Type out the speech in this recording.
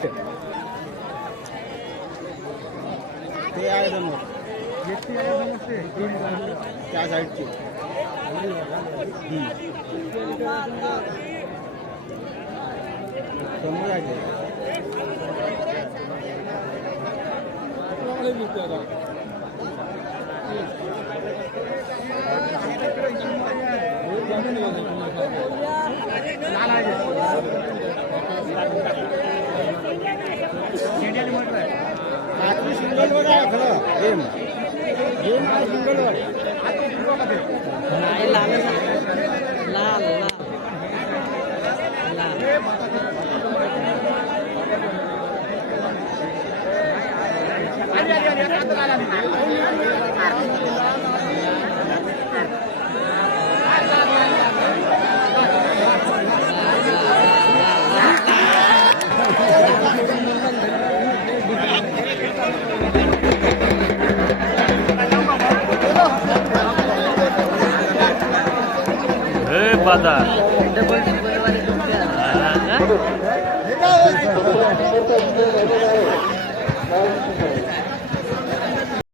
ते आहे समोर त्या साईडची समोर आहे सिंगलवर आहे खरं गेम गेम काय सिंगलवर नाही लाल लाल बाजार